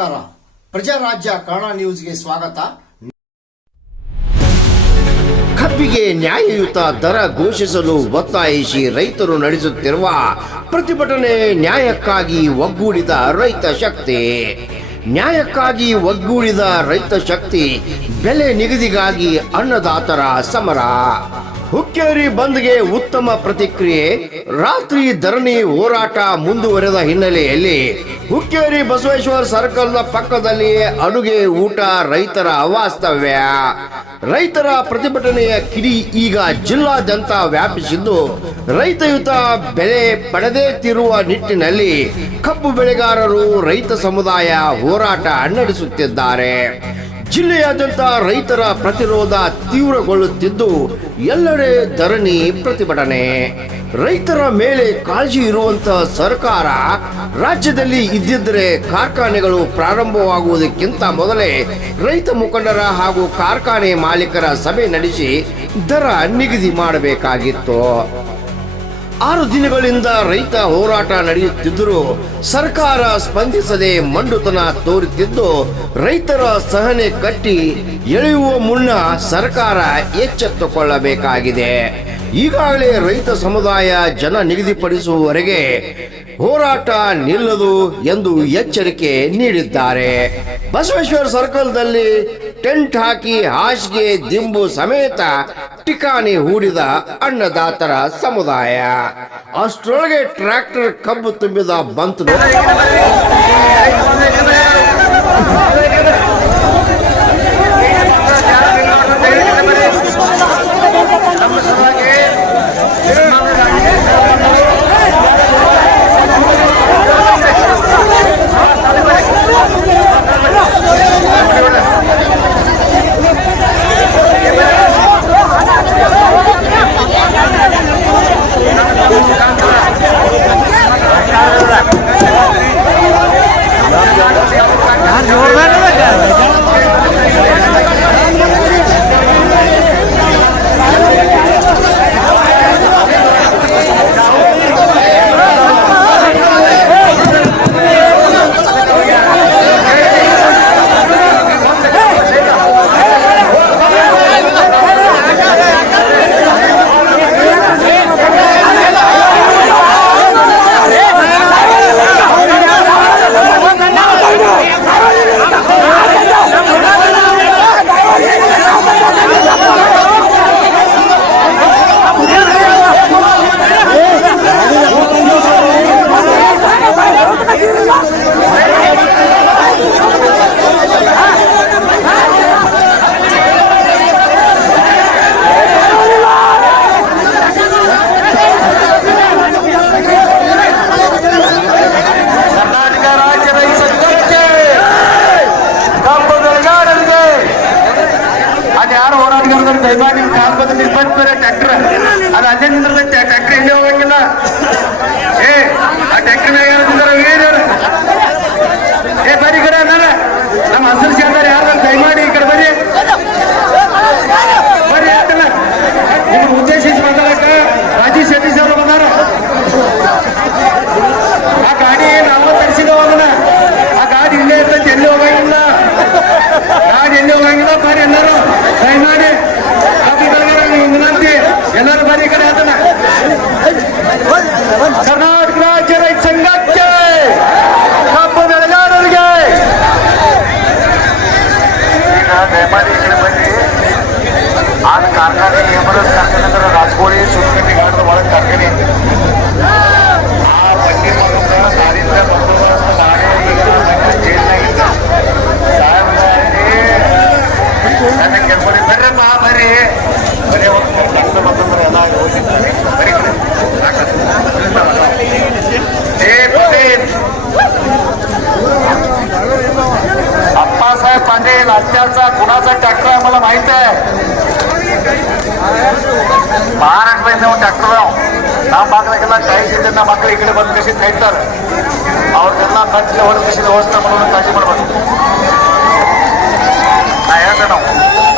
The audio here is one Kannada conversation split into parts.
ನಮಸ್ಕಾರ. ಪ್ರಜಾರಾಜ್ಯ ಕನ್ನಡ ನ್ಯೂಸ್ಗೆ ಸ್ವಾಗತ. ಕಬ್ಬಿಗೆ ನ್ಯಾಯಯುತ ದರ ಘೋಷಿಸಲು ಒತ್ತಾಯಿಸಿ ರೈತರು ನಡೆಸುತ್ತಿರುವ ಪ್ರತಿಭಟನೆ ನ್ಯಾಯಕ್ಕಾಗಿ ಒಗ್ಗೂಡಿದ ರೈತ ಶಕ್ತಿ. ನ್ಯಾಯಕ್ಕಾಗಿ ಒಗ್ಗೂಡಿದ ರೈತ ಶಕ್ತಿ, ಬೆಲೆ ನಿಗದಿಗಾಗಿ ಅನ್ನದಾತರ ಸಮರ. ಹುಕ್ಕೇರಿ ಬಂದ್ಗೆ ಉತ್ತಮ ಪ್ರತಿಕ್ರಿಯೆ. ರಾತ್ರಿ ಧರಣಿ ಹೋರಾಟ ಮುಂದುವರೆದ ಹಿನ್ನೆಲೆಯಲ್ಲಿ ಹುಕ್ಕೇರಿ ಬಸವೇಶ್ವರ ಸರ್ಕಲ್ನ ಪಕ್ಕದಲ್ಲಿಯೇ ಅಡುಗೆ ಊಟ ರೈತರ ಅವಾಸ್ತವ್ಯ. ರೈತರ ಪ್ರತಿಭಟನೆಯ ಕಿಡಿ ಈಗ ಜಿಲ್ಲಾದ್ಯಂತ ವ್ಯಾಪಿಸಿದ್ದು, ರೈತಯುತ ಬೆಲೆ ಪಡೆದೇ ತಿರುವ ನಿಟ್ಟಿನಲ್ಲಿ ಕಬ್ಬು ಬೆಳೆಗಾರರು, ರೈತ ಸಮುದಾಯ ಹೋರಾಟ ನಡೆಸುತ್ತಿದ್ದಾರೆ. ಜಿಲ್ಲೆಯಾದ್ಯಂತ ರೈತರ ಪ್ರತಿರೋಧ ತೀವ್ರಗೊಳ್ಳುತ್ತಿದ್ದು ಎಲ್ಲೆಡೆ ಧರಣಿ ಪ್ರತಿಭಟನೆ. ರೈತರ ಮೇಲೆ ಕಾಳಜಿ ಇರುವಂತಹ ಸರ್ಕಾರ ರಾಜ್ಯದಲ್ಲಿ ಇದ್ದಿದ್ದರೆ ಕಾರ್ಖಾನೆಗಳು ಪ್ರಾರಂಭವಾಗುವುದಕ್ಕಿಂತ ಮೊದಲೇ ರೈತ ಮುಖಂಡರ ಹಾಗೂ ಕಾರ್ಖಾನೆ ಮಾಲೀಕರ ಸಭೆ ನಡೆಸಿ ದರ ನಿಗದಿ ಮಾಡಬೇಕಾಗಿತ್ತು. ಆರು ದಿನಗಳಿಂದ ರೈತ ಹೋರಾಟ ನಡೆಯುತ್ತಿದ್ದರೂ ಸರ್ಕಾರ ಸ್ಪಂದಿಸದೆ ಮಂಡುತನ ತೋರುತ್ತಿದ್ದು, ರೈತರ ಸಹನೆ ಕಟ್ಟಿ ಎಳೆಯುವ ಮುನ್ನ ಸರ್ಕಾರ ಎಚ್ಚೆತ್ತುಕೊಳ್ಳಬೇಕಾಗಿದೆ. ಈಗಾಗಲೇ ರೈತ ಸಮುದಾಯ ಜನ ನಿಗದಿಪಡಿಸುವವರೆಗೆ ಹೋರಾಟ ನಿಲ್ಲದು ಎಂದು ಎಚ್ಚರಿಕೆ ನೀಡಿದ್ದಾರೆ. ಬಸವೇಶ್ವರ ಸರ್ಕಲ್ದಲ್ಲಿ ಟೆಂಟ್ ಹಾಕಿ ಹಾಸಿಗೆ, ದಿಂಬು ಸಮೇತ ಟಿಕಾಣಿ ಹೂಡಿದ ಅನ್ನದಾತರ ಸಮುದಾಯ. ಅಷ್ಟರೊಳಗೆ ಟ್ರ್ಯಾಕ್ಟರ್ ಕಬ್ಬು ತುಂಬಿದ ಬಂತು ಎಲ್ಲರೂ ಬರ್ರಿ पटेल राज्याचा कुणाचा ट्रॅक्टर आहे मला माहीत आहे. महाराष्ट्र येऊन ट्रॅक्टर ना मागला गेला काही त्यांना मागला इकडे बंद कशी नाही तर. और त्यांना त्यांच्या वर कशी व्यवस्था म्हणून काळजी पण बनवतो नाही यायचं ना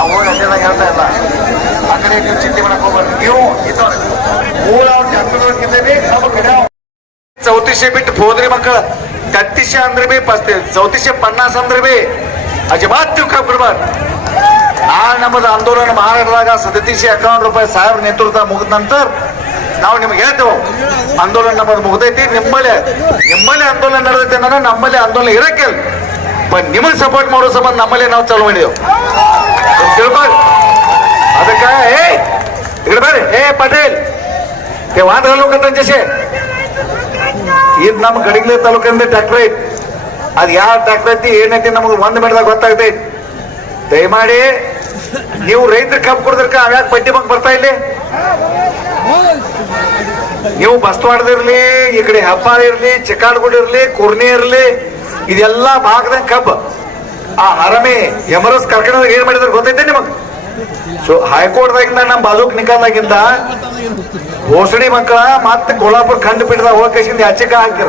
आवड यायला घ्यायला यायला आकडे एक चिठ्ठी म्हणा खबर घेऊ इथं मूळ आहोत ट्रॅक्टरवर किती मी चौतीसशे फोदरी मग तेहतीसशे अंदर भी चौतीसशे पन्नास अंदर ಅಜಮಾತ್ ತಿಳ್ಕೊಬಿಡ್ಬಾರ್ದು ಆ, ನಮ್ಮದು ಆಂದೋಲನ ಮಾರಾಟದಾಗ ಸದತೀಶಿ ಅಕೌಂಟ್ ರೂಪಾಯಿ ಸಾಹೇಬ್ ನೇತೃತ್ವ ಮುಗಿದ ನಂತರ ನಾವು ನಿಮ್ಗೆ ಹೇಳ್ತೇವೆ, ಆಂದೋಲನ ನಮ್ಮದು ಮುಗ್ದೈತಿ, ನಿಮ್ಮಲ್ಲಿ ನಿಮ್ಮಲ್ಲಿ ಆಂದೋಲನ ನಡೆದೈತಿ ಅಂದ್ರೆ ನಮ್ಮಲ್ಲಿ ಆಂದೋಲನ ಇರಕ್ಕಿಲ್ಲ ಬಟ್ ನಿಮಗೆ ಸಪೋರ್ಟ್ ಮಾಡೋ ಸಂಬಂಧ ನಮ್ಮಲ್ಲಿ ನಾವು ಚಾಲು ಮಾಡಿದೆವು. ತಿಳ್ಕೊಳ್ಳಿ ಅದಕ್ಕೆ, ಏ ಇಡಬೇಡಿ ಏ, ಪಟೇಲ್. ಏ ವಾಂಧ್ರ ಲೋಕ ತಂಜೆಸೆ. ಇದು ನಮ್ಮ ಗಡಿಗ್ಲೆ ತಾಲೂಕಿಂದ ಟ್ಯಾಕ್ಟ್ರೈಟ್ ಅದು ಯಾವ ಐತಿ ಏನೈತಿ ನಮಗೆ ಒಂದು ಮಿನಿಟ್ದಾಗ ಗೊತ್ತಾಗ್ತೈತಿ ದಯಮಾಡಿ, ನೀವು ರೈತರ ಕಬ್ಬು ಕೊಡದ್ರಕ ಅವ್ಯಾಕ್ ಪಟ್ಟಿ ಬಂಕ್ ಬರ್ತಾ ಇಲ್ಲಿ? ನೀವು ಬಸ್ತವಾಡದಿರ್ಲಿ ಈ ಕಡೆ ಹೆಬ್ಬಾಳ ಇರ್ಲಿ, ಚಿಕ್ಕಾಡ್ಗುಡ್ ಇರ್ಲಿ, ಕುರ್ನಿ ಇರ್ಲಿ, ಇದೆಲ್ಲ ಭಾಗದ ಕಬ್ಬು. ಆ ಹರಮೆ ಎಮರಸ್ ಕರ್ಕೊಂಡ್ ಏನ್ ಮಾಡಿದ್ರೆ ಗೊತ್ತೈತೆ ನಿಮಗೆ? ಸೊ, ಹೈಕೋರ್ಟ್ದಾಗಿಂದ ನಮ್ಮ ಬಾಲೂಕ್ ನಿಕಾಲ್ದಾಗಿಂದ ಭೋಸಡಿ ಮಕ್ಕಳ ಮತ್ತೆ ಕೋಲ್ಹಾಪುರ ಖಂಡ ಪೀಠದಾಗ ಹೋಗಿ ಯಾಚಿಕ ಹಾಕಿರ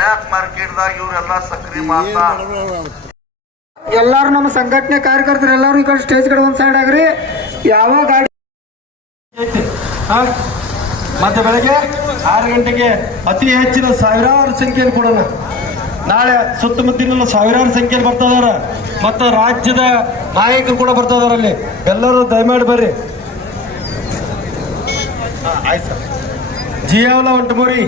ಮಾರ್ಕೆಟ್ ಮಾರ್ಕೆಟ್ದಾಗ ಇವರೆಲ್ಲ ಸಕ್ರಿ ಮಾಡ್ತಾರ ಎಲ್ಲಾರು ನಮ್ಮ ಸಂಘಟನೆ ಕಾರ್ಯಕರ್ತರು ಎಲ್ಲಾರು ಈ ಕಡೆ ಸ್ಟೇಜ್ ಕಡೆ ಒಂದ್ ಸೈಡ್ ಆಗ್ರಿ. ಯಾವ ಗಾಡಿ ಮತ್ತೆ ಬೆಳಗ್ಗೆ ಆರು ಗಂಟೆಗೆ ಅತಿ ಹೆಚ್ಚಿನ ಸಾವಿರಾರು ಸಂಖ್ಯೆಯಲ್ಲಿ ಕೊಡೋಣ. ನಾಳೆ ಸುತ್ತಮುತ್ತಲಿನ ಸಾವಿರಾರು ಸಂಖ್ಯೆಯಲ್ಲಿ ಬರ್ತಾ ಇದಾರ. ಮತ್ತು ರಾಜ್ಯದ ನಾಯಕರು ಕೂಡ ಬರ್ತಾ ಇದಾರೆ ಅಲ್ಲಿ. ಎಲ್ಲರೂ ದಯಮಾಡಿ ಬರ್ರಿ. ಜಿಯಾವಲ ಒಂಟಮೂರಿ.